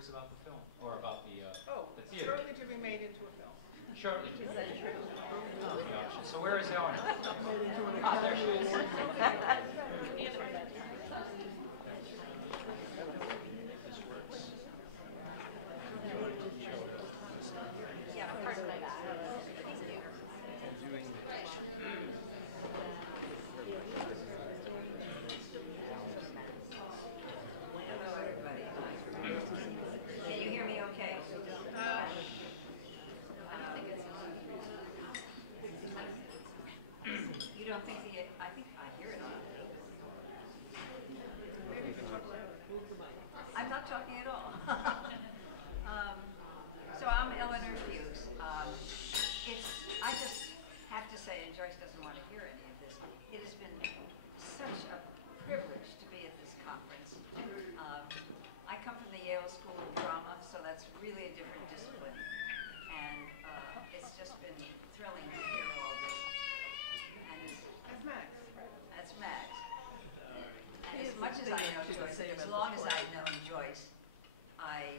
words about the film, or about the theater. Shortly to be made into a film. Shortly. Is that true? So where is Ellen? Ah, there she is. Yeah, pardon my bad. Thank you. Hello, everybody. Can you hear me okay? I don't think it's. You don't think I think I hear it. I'm not talking at all. So I'm Eleanor Fuchs. I just have to say, and Joyce doesn't want to hear any of this, it has been such a privilege to be at this conference. I come from the Yale School of Drama, so that's really a different discipline. And it's just been thrilling to hear all this. And That's Max. that's Max. And as much as I know Joyce, as long as I've known Joyce, I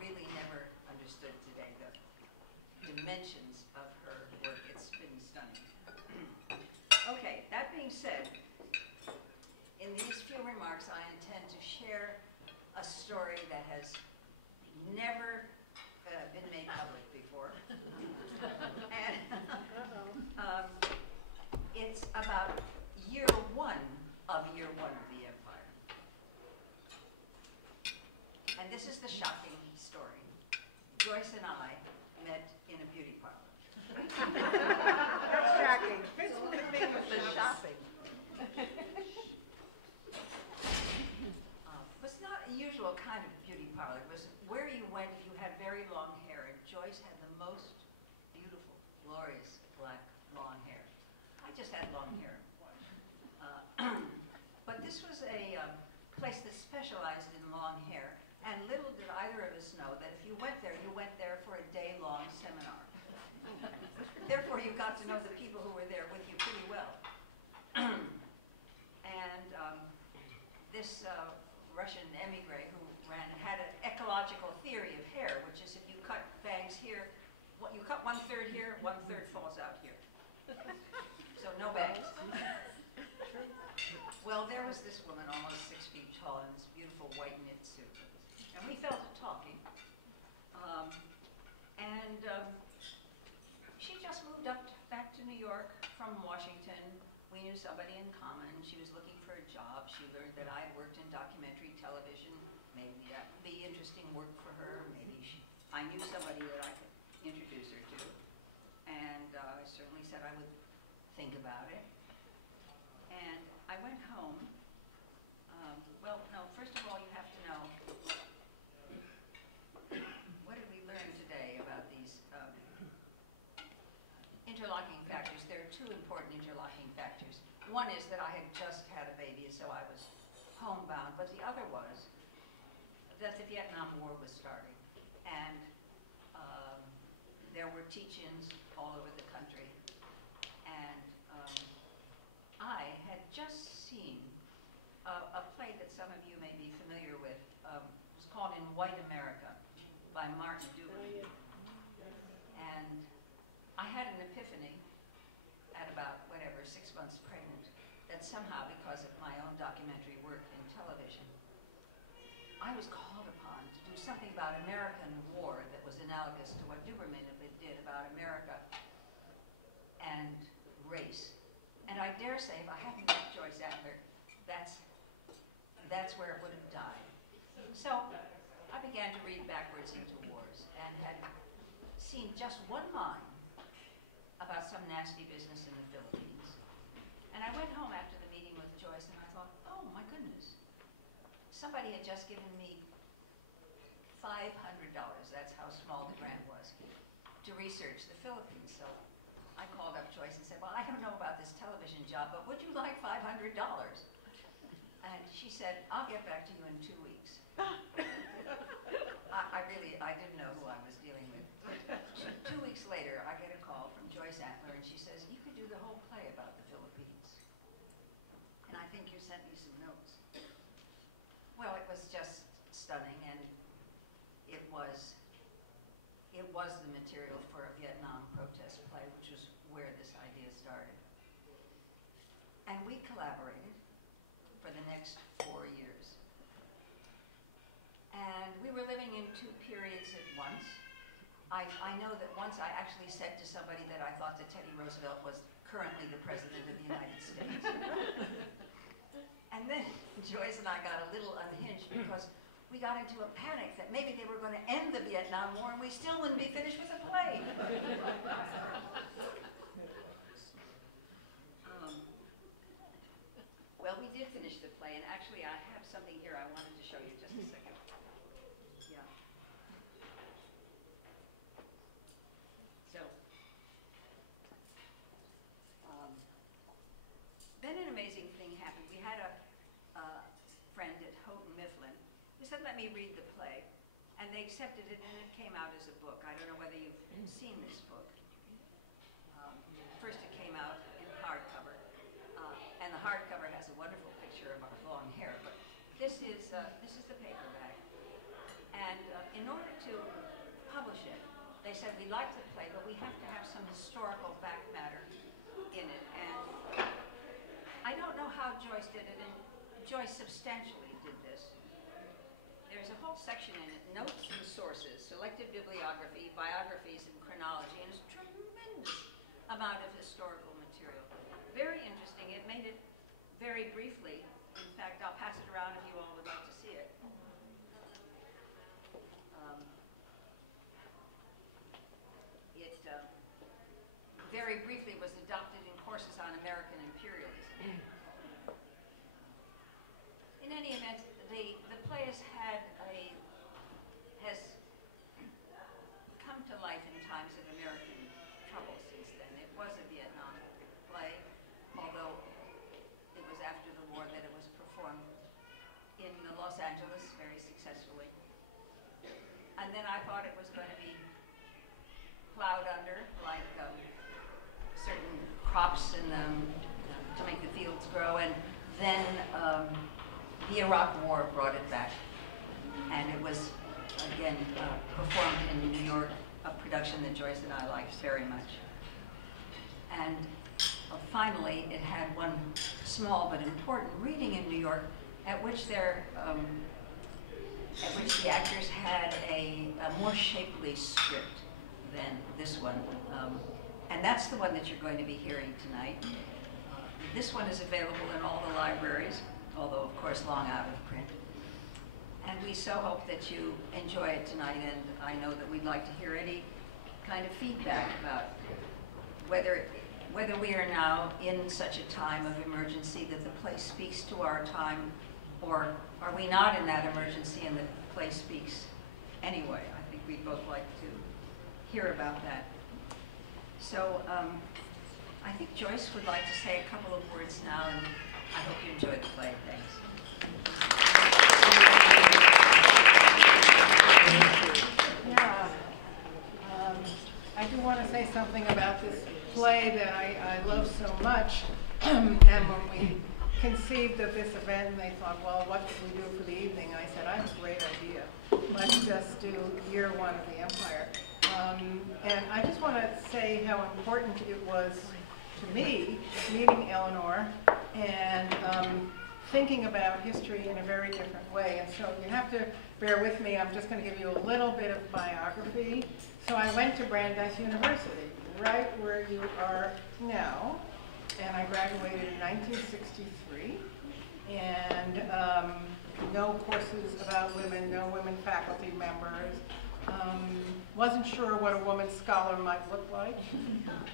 really never understood today the dimensions of her work. It's been stunning. Okay, that being said, in these few remarks, I intend to share a story that has never been made public before. And it's about year one of the empire. And this is the shocking story. Joyce and I met in a beauty parlor. That's shocking. The shopping. It was not a usual kind of beauty parlor. It was where you went if you had very long hair. And Joyce had the most beautiful, glorious black long hair. I just had long hair. But this was a place that specialized in long hair. And little did either of us know that if you went there for a day-long seminar. Therefore, you got to know the people who were there with you pretty well. And this Russian emigre who had an ecological theory of hair, which is if you cut bangs here, you cut 1/3 here, 1/3 falls out here. So no bangs. Well, there was this woman, almost 6 feet tall, in this beautiful white knit suit. And we fell to talking. She just moved back to New York from Washington. We knew somebody in common. She was looking for a job. She learned that I worked in documentary television. Maybe that would be interesting work for her. Maybe I knew somebody that I could introduce her to. And I certainly said I would think about it. And I went home. Well, no, first of all, you have to know, what did we learn today about these interlocking factors? There are two important interlocking factors. One is that I had just had a baby, so I was homebound. But the other was that the Vietnam War was starting. And there were teach-ins all over the country. And I had just seen a play that some of you may be familiar with. It was called In White America by Martin Dubin. And I had an epiphany at about, 6 months pregnant, that somehow, because of my own documentary work in television, I was called upon to do something about American war that was analogous to what Duberman did about America and race. And I dare say, if I hadn't met Joyce Atler, that's where it would have died. So I began to read backwards into wars and had seen just one line about some nasty business in the Philippines. And I went home after the meeting with Joyce and I thought, oh my goodness, somebody had just given me $500, that's how small the grant was, to research the Philippines. So I called up Joyce and said, well, I don't know about this television job, but would you like $500? And she said, I'll get back to you in 2 weeks. I didn't know who I was dealing with. 2 weeks later, I get a call from Joyce Atler, and she says, you could do the whole play about the Philippines. And I think you sent me some notes. Well, it was just stunning, and it was the material for a Vietnam protest play, which was where this idea started. And we collaborated for the next 4 years. And we were living in two periods at once. I know that once I actually said to somebody that I thought that Teddy Roosevelt was currently the President of the United States. And then Joyce and I got a little unhinged because we got into a panic that maybe they were going to end the Vietnam War and we still wouldn't be finished with the play. Well, we did finish the play, and actually I have something here I wanted to show you. Just a second. Yeah. So, then an amazing thing happened. We had a friend at Houghton Mifflin who said, let me read the play. And they accepted it, and it came out as a book. I don't know whether you've seen this book. First it came out in hardcover. And the hardcover has a wonderful picture of our long hair. But this is the paperback. And in order to publish it, they said, we like the play, but we have to have some historical fact matter in it. And I don't know how Joyce did it, and Joyce substantially did this. There's a whole section in it, notes and sources, selected bibliography, biographies, and chronology, and it's a tremendous amount of historical material. Very interesting. It made it very briefly. In fact, I'll pass it around if you all would like to see it. Very briefly was adopted in courses on American imperialism. In any event, the play has come to life in times of American trouble since then. It was a Vietnam play, although it was after the war that it was performed in Los Angeles very successfully. And then I thought it was going to be plowed under like certain crops to make the fields grow, and then the Iraq War brought it back, and it was again performed in New York, a production that Joyce and I liked very much. And finally, it had one small but important reading in New York, at which the actors had a more shapely script than this one. And that's the one that you're going to be hearing tonight. This one is available in all the libraries, although of course long out of print. And we so hope that you enjoy it tonight, and I know that we'd like to hear any kind of feedback about whether we are now in such a time of emergency that the play speaks to our time, or are we not in that emergency and the play speaks anyway. I think we'd both like to hear about that. So I think Joyce would like to say a couple of words now, and I hope you enjoy the play. Thanks. Yeah, I do want to say something about this play that I love so much. And when we conceived of this event, and they thought, well, what should we do for the evening? I said, I have a great idea. Let's just do Year One of the Empire. And I just want to say how important it was to me meeting Eleanor and thinking about history in a very different way. And so you have to bear with me. I'm just going to give you a little bit of biography. So I went to Brandeis University, right where you are now, and I graduated in 1963. And no courses about women, no women faculty members. Wasn't sure what a woman scholar might look like.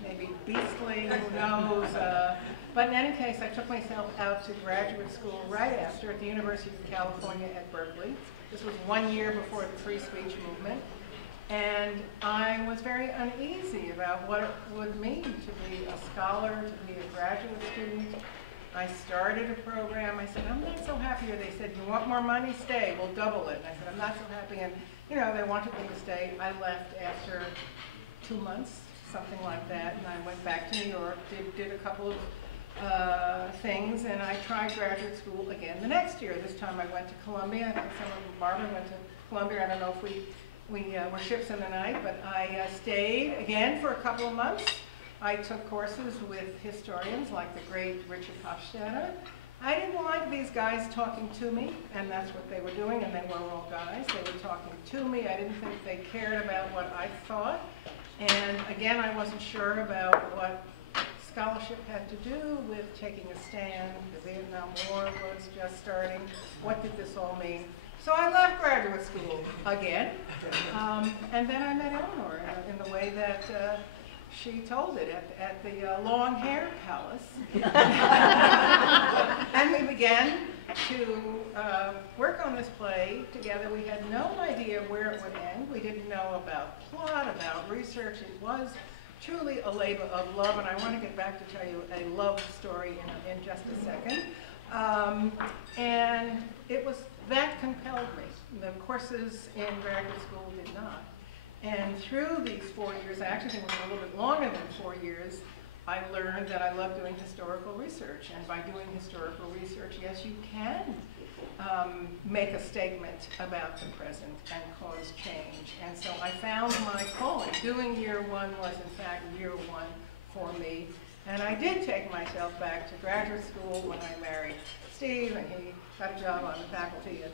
Maybe beastly, who knows. But in any case, I took myself out to graduate school right after at the University of California at Berkeley. This was 1 year before the free speech movement. And I was very uneasy about what it would mean to be a scholar, to be a graduate student. I started a program. I said, I'm not so happy here. They said, you want more money? Stay. We'll double it. And I said, I'm not so happy. And you know, they wanted me to stay. I left after 2 months, something like that, and I went back to New York, did a couple of things, and I tried graduate school again the next year. This time I went to Columbia. I think some of Barbara went to Columbia. I don't know if we were ships in the night, but I stayed again for a couple of months. I took courses with historians like the great Richard Hofstadter. I didn't like these guys talking to me, and that's what they were doing, and they were all guys. They were talking to me. I didn't think they cared about what I thought. And again, I wasn't sure about what scholarship had to do with taking a stand. The Vietnam War was just starting. What did this all mean? So I left graduate school again, and then I met Eleanor in the way that she told it at the Long Hair Palace. And we began to work on this play together. We had no idea where it would end. We didn't know about plot, about research. It was truly a labor of love, and I want to get back to tell you a love story in just a second. And it was that compelled me. The courses in graduate school did not. And through these 4 years, I actually think it was a little bit longer than 4 years, I learned that I love doing historical research. And by doing historical research, yes, you can make a statement about the present and cause change. And so I found my calling. Doing year one was, in fact, year one for me. And I did take myself back to graduate school when I married Steve, and he got a job on the faculty at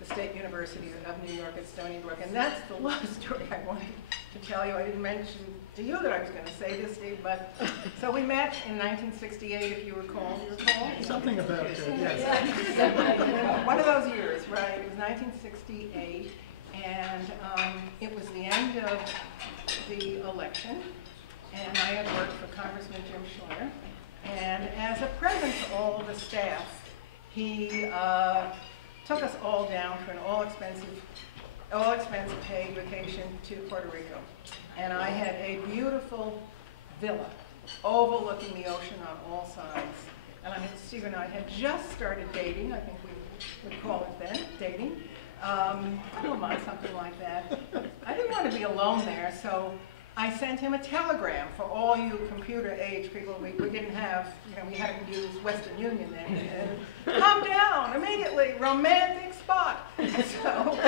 the State University of New York at Stony Brook. And that's the love story I wanted to tell you. I didn't mention to you that I was going to say this, Steve, but so we met in 1968, if you recall. You recall? Something about that, yes. One of those years, right? It was 1968, and it was the end of the election, and I had worked for Congressman Jim Scheuer, and as a present to all the staff, he took us all down for an all-expense paid vacation to Puerto Rico. And I had a beautiful villa overlooking the ocean on all sides. And I mean, Steve and I had just started dating. I think we would call it then, dating. A couple of months, something like that. I didn't want to be alone there, so I sent him a telegram. For all you computer age people, we didn't have, we hadn't used Western Union then. And, come down immediately, romantic spot. So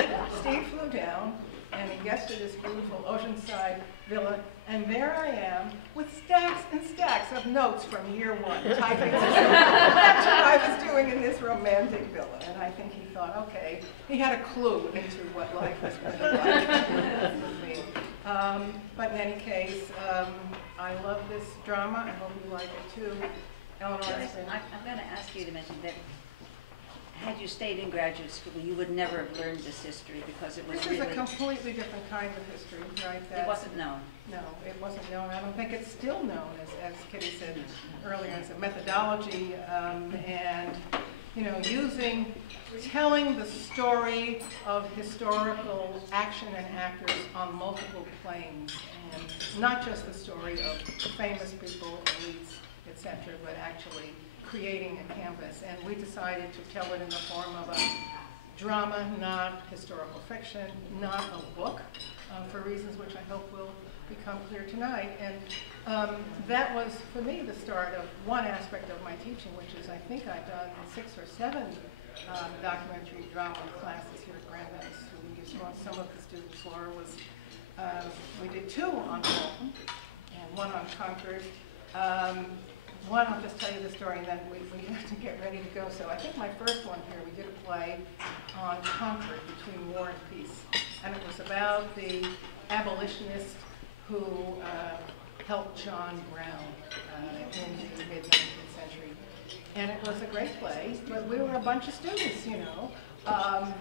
Steve flew down, and he gets to this beautiful oceanside villa, and there I am with stacks and stacks of notes from year one, typing. That's what I was doing in this romantic villa, and I think he thought, okay, he had a clue into what life was going to be like with me. But in any case, I love this drama. I hope you like it too. Eleanor, I'm going to ask you to mention that had you stayed in graduate school, you would never have learned this history because it was this really... is a completely different kind of history, right? It wasn't known. No, it wasn't known. I don't think it's still known, as Kitty said earlier, as a methodology, and telling the story of historical action and actors on multiple planes, and not just the story of famous people, elites, etc., but actually creating a canvas. And we decided to tell it in the form of a drama, not historical fiction, not a book, for reasons which I hope will become clear tonight. And that was, for me, the start of one aspect of my teaching, which is I think I've done 6 or 7 documentary drama classes here at Brandeis. We used some of the students. Laura was, we did 2 on Waltham and 1 on Concord. One, I'll just tell you the story, and then we have to get ready to go. So I think my first one here, we did a play on Concord, Between War and Peace. And it was about the abolitionist who helped John Brown in the mid-19th century. And it was a great play, but we were a bunch of students,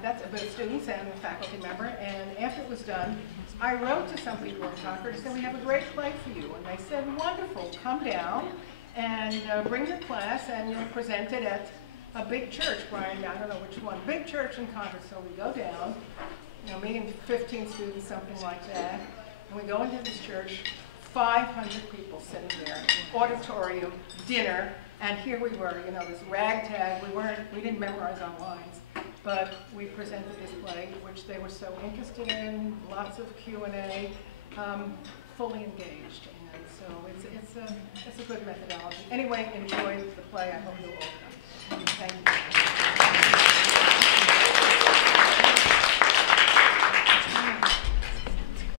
that's a bit of students and a faculty member. And after it was done, I wrote to some people in Concord and said, we have a great play for you. And they said, wonderful, come down and bring your class, and you'll present it at a big church, Brian, I don't know which one, big church in Concord. So we go down, meeting 15 students, something like that, and we go into this church, 500 people sitting there, auditorium, dinner, and here we were, this ragtag. We didn't memorize our lines, but we presented this play, which they were so interested in, lots of Q&A, fully engaged. And So it's a good methodology. Anyway, enjoy the play. I hope you'll all come. Thank you.